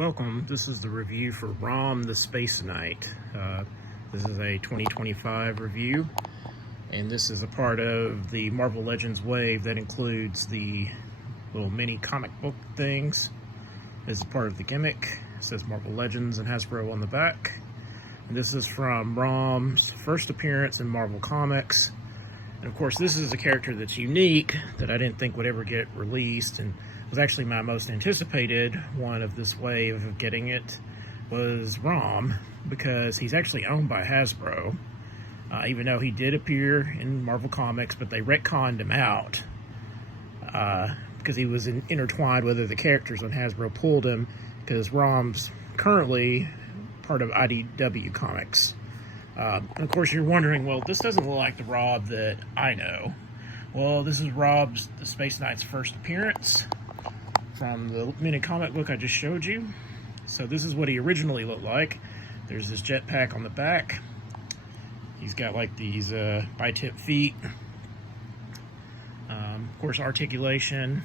Welcome. This is the review for ROM the Spaceknight. This is a 2025 review, and this is a part of the Marvel Legends wave that includes the little mini comic book things as a part of the gimmick. It says Marvel Legends and Hasbro on the back. And this is from ROM's first appearance in Marvel Comics. And of course, this is a character that's unique that I didn't think would ever get released, and was actually my most anticipated one of this wave of getting it was ROM, because he's actually owned by Hasbro, even though he did appear in Marvel Comics, but they retconned him out because he was intertwined with other characters when Hasbro pulled him, because ROM's currentely part of IDW Comics. And of course, you're wondering, well, this doesn't look like the Rob that I know. Well, this is the Spaceknight's first appearance from the mini comic book I just showed you. So this is what he originally looked like. There's this jetpack on the back. He's got like these bi-tip feet. Of course, articulation.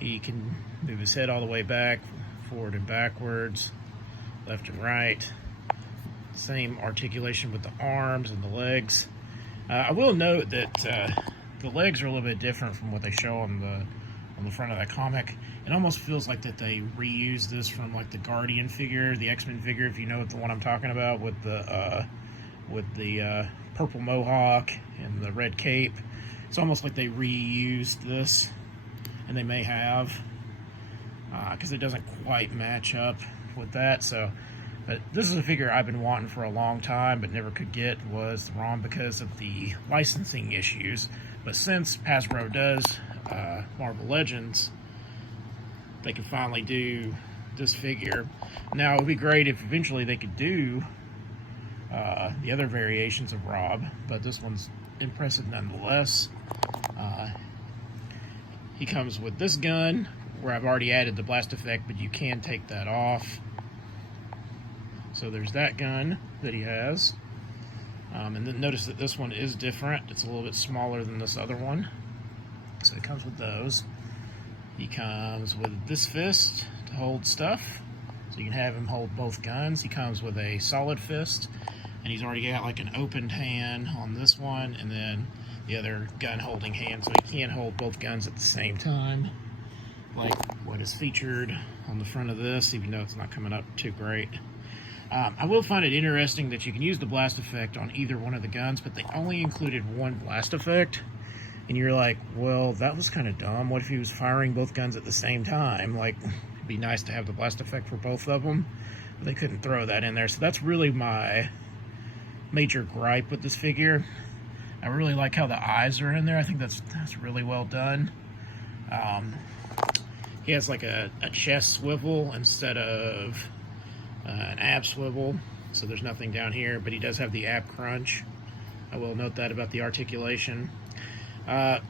He can move his head all the way back, forward and backwards, left and right. Same articulation with the arms and the legs. I will note that the legs are a little bit different from what they show on the front of that comic. It almost feels like that they reused this from like the Guardian figure, the X-Men figure, if you know the one I'm talking about, with the purple mohawk and the red cape. It's almost like they reused this, and they may have, because it doesn't quite match up with that. So, but this is a figure I've been wanting for a long time, but never could get, was the ROM because of the licensing issues. But since Hasbro does Marvel Legends, they can finally do this figure. Now, it would be great if eventually they could do the other variations of Rob, but this one's impressive nonetheless. He comes with this gun, where I've already added the blast effect, but you can take that off. So there's that gun that he has. And then notice that this one is different. It's a little bit smaller than this other one. So it comes with those. He comes with this fist to hold stuff. So you can have him hold both guns. He comes with a solid fist. And he's already got like an opened hand on this one, and then the other gun holding hand. So he can hold both guns at the same time, like what is featured on the front of this, even though it's not coming up too great. I will find it interesting that you can use the blast effect on either one of the guns, but they only included one blast effect. And you're like, well, that was kind of dumb. What if he was firing both guns at the same time? Like, it'd be nice to have the blast effect for both of them, but they couldn't throw that in there. So that's really my major gripe with this figure. I really like how the eyes are in there. I think that's really well done. He has like a chest swivel instead of an ab swivel, so there's nothing down here, but he does have the ab crunch. I will note that about the articulation. You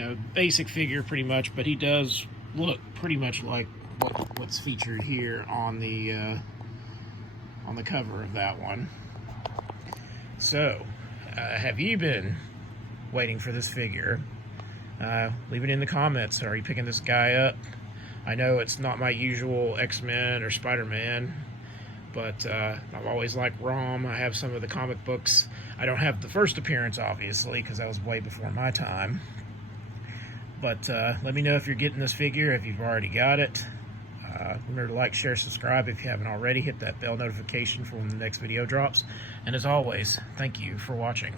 know, basic figure pretty much, but he does look pretty much like what's featured here on the cover of that one. So, have you been waiting for this figure? Leave it in the comments. Are you picking this guy up? I know it's not my usual X-Men or Spider-Man, but I've always liked ROM. I have some of the comic books. I don't have the first appearance, obviously, because that was way before my time. But let me know if you're getting this figure, if you've already got it. Remember to like, share, subscribe if you haven't already. Hit that bell notification for when the next video drops. And as always, thank you for watching.